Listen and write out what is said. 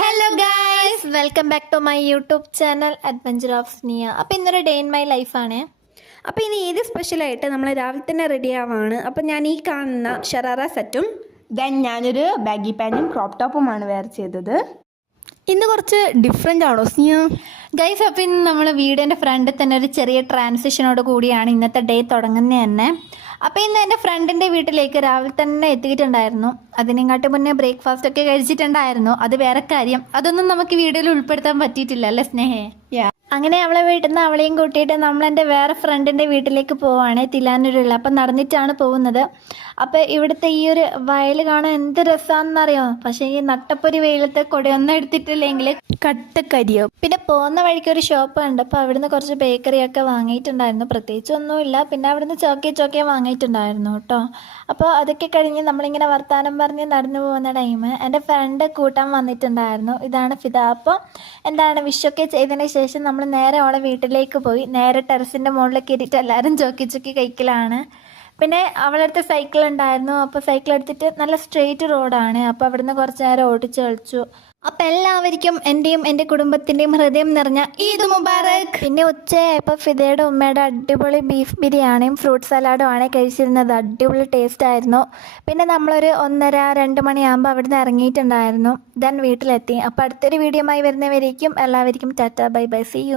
Hello guys, welcome back to my YouTube channel adventure of Sniya. അപ്പോൾ ഇന്നൊരു day in my ലൈഫാണ്. അപ്പോൾ ഇനി ഇത് സ്പെഷ്യലായിട്ട് നമ്മൾ രാവിലെ തന്നെ റെഡി ആവാണ്. അപ്പോൾ ഞാൻ ഈ കാണുന്ന ഷറാറ സെറ്റും ഞാനൊരു ബാഗി പാൻറ്റും ക്രോപ്പ് ടോപ്പുമാണ് വെയർ ചെയ്തത്. ഇന്ന് കുറച്ച് ഡിഫറെൻ്റ് ആണോ സ്നിയ? ഗൈസ്, അപ്പോൾ ഇന്ന് നമ്മൾ വീടിൻ്റെ ഫ്രണ്ടിൽ തന്നെ ഒരു ചെറിയ ട്രാൻസിഷനോട് കൂടിയാണ് ഇന്നത്തെ ഡേ തുടങ്ങുന്നത് തന്നെ. അപ്പോൾ ഇന്ന് എൻ്റെ ഫ്രണ്ടിൻ്റെ വീട്ടിലേക്ക് രാവിലെ തന്നെ എത്തിയിട്ടുണ്ടായിരുന്നു. അതിനെക്കാട്ടി മുന്നേ ബ്രേക്ക്ഫാസ്റ്റ് ഒക്കെ കഴിച്ചിട്ടുണ്ടായിരുന്നു. അത് വേറെ കാര്യം, അതൊന്നും നമുക്ക് വീഡിയോയിൽ ഉൾപ്പെടുത്താൻ പറ്റിയിട്ടില്ല അല്ലേ സ്നേഹേ? അങ്ങനെ അവളെ വീട്ടിൽ നിന്ന് അവളെയും കൂട്ടിയിട്ട് നമ്മൾ എൻ്റെ വേറെ ഫ്രണ്ടിൻ്റെ വീട്ടിലേക്ക് പോവുകയാണ്, തിലാനൂരുള്ള. അപ്പം നടന്നിട്ടാണ് പോകുന്നത്. അപ്പോൾ ഇവിടുത്തെ ഈ ഒരു വയൽ കാണാൻ എന്ത് രസമാണെന്നറിയോ. പക്ഷേ ഈ നട്ടപ്പൊരി വെയിലത്തെ കൊടയൊന്നും എടുത്തിട്ടില്ലെങ്കിൽ കട്ടക്കരിയോ. പിന്നെ പോകുന്ന വഴിക്ക് ഒരു ഷോപ്പ് ഉണ്ട്. അപ്പോൾ അവിടുന്ന് കുറച്ച് ബേക്കറിയൊക്കെ വാങ്ങിയിട്ടുണ്ടായിരുന്നു. പ്രത്യേകിച്ച് ഒന്നുമില്ല. പിന്നെ അവിടുന്ന് ചോക്കെ വാങ്ങിയിട്ടുണ്ടായിരുന്നു കേട്ടോ. അപ്പോൾ അതൊക്കെ കഴിഞ്ഞ് നമ്മളിങ്ങനെ വർത്താനം പറഞ്ഞ് നടന്നു പോകുന്ന ടൈം എൻ്റെ ഫ്രണ്ട് കൂട്ടാൻ വന്നിട്ടുണ്ടായിരുന്നു. ഇതാണ് ഫിദ. അപ്പോൾ എന്താണ് വിഷൊക്കെ ചെയ്തതിന് ശേഷം നമ്മൾ നേരെ അവളെ വീട്ടിലേക്ക് പോയി. നേരെ ടെറസിൻ്റെ മുകളിൽ കയറിയിട്ട് എല്ലാവരും ചോക്കി കഴിക്കലാണ്. പിന്നെ അവളടുത്ത് സൈക്കിൾ ഉണ്ടായിരുന്നു. അപ്പോൾ സൈക്കിൾ എടുത്തിട്ട് നല്ല സ്ട്രെയിറ്റ് റോഡാണ്. അപ്പോൾ അവിടുന്ന് കുറച്ച് നേരം ഓടിച്ച് കളിച്ചു. അപ്പം എല്ലാവർക്കും എൻ്റെയും എൻ്റെ കുടുംബത്തിൻ്റെയും ഹൃദയം നിറഞ്ഞ ഈദ് മുബാറക്. പിന്നെ ഉച്ചയായപ്പോൾ ഫിദയുടെ ഉമ്മയുടെ അടിപൊളി ബീഫ് ബിരിയാണിയും ഫ്രൂട്ട് സലാഡും ആണ് കഴിച്ചിരുന്നത്. അടിപൊളി ടേസ്റ്റ് ആയിരുന്നു. പിന്നെ നമ്മളൊരു 1:30-2 മണിയാകുമ്പോൾ അവിടുന്ന് ഇറങ്ങിയിട്ടുണ്ടായിരുന്നു. ദെൻ വീട്ടിലെത്തി. അപ്പോൾ അടുത്തൊരു വീഡിയോയുമായി വരുന്നവരേക്കും എല്ലാവർക്കും tata bye bye, see U.